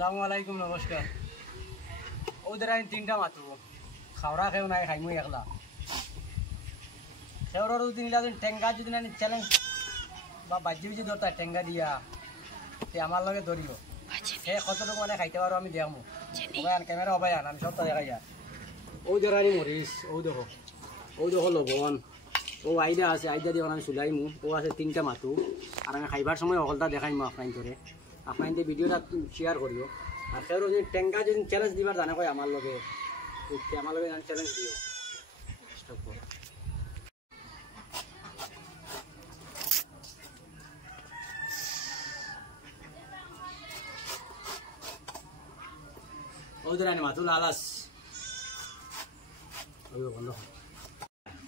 আসসালামুআলাইকুম নমস্কার। ওদের আমি তিনটা মাত্র খাওয়া খেয়েও নাই খাইমু একলা সেওর যদি নিলাম টেঙ্গা যদি না চ্যালেঞ্জ বা বাজ্যে যদি ধরতা টেঙ্গা দিয়া সে আমার লগে ধরিও সে কতটুকু মানে খাইতে পারো আমি দেখামু অবায়ান ক্যামেরা অবায়ান আমি সবটা দেখাই যা। ও ধরানি মরিস ও দেখো লবণ ও আইডা আছে আইডা দিয়ে আমি চুলাইমু ও আছে তিনটা মাতু আর আমি খাইবার সময় অকলটা দেখাইমু আপনার ধরে আপনার ভিডিওটা শেয়ার করিও আর সেও যদি টেঙ্গা যদি চ্যালেঞ্জ দিবার জানে কয় আমার লগে চ্যালেঞ্জ দিও। ওদের আনি মাতুল আলাস ওই বন্ধ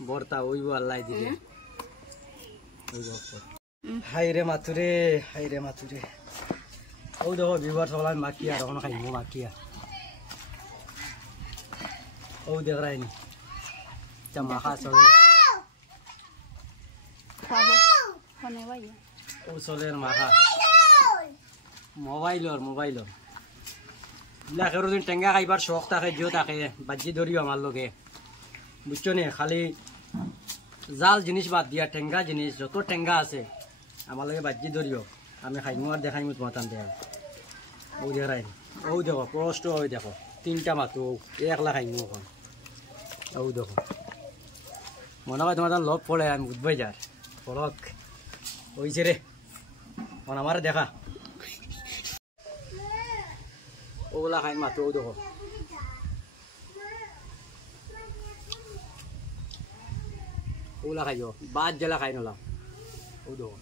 বর্তা ওইব আল্লাহ দিলে হাই রে মাতুরে ও দেখো বিবার সবাই মাকিয়া তখন খাইব মাকিয়া ও দেখ রাইনি মাখা চলে ও চলের মাখা মোবাইলর লাখের দিন টেঙ্গা খাইবার শখ থাকে জিও থাকে বাজি ধরিও আমার লগে বুঝছো নে খালি জাল জিনিস বাদ দিয়া টেঙ্গা জিনিস যত টেঙ্গা আছে আমার লগে বাজি ধরিও আমি খাইমু আর দেখাইমু তোমার টান দেখ ও দেখাই ও দেখো প্রষ্ট ওই দেখো তিনটা মাতো একলা খাইমু এখন ও দেখো মনে হয় তোমার লভ পড়ে আমি বুঝবাই যার পলক ওইছে রে মনে আমার দেখা ওগুলা খাই মাতো ও দেখো ওগুলা খাইও বাদ জেলা খাই নলাম ও দেখো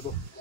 Go.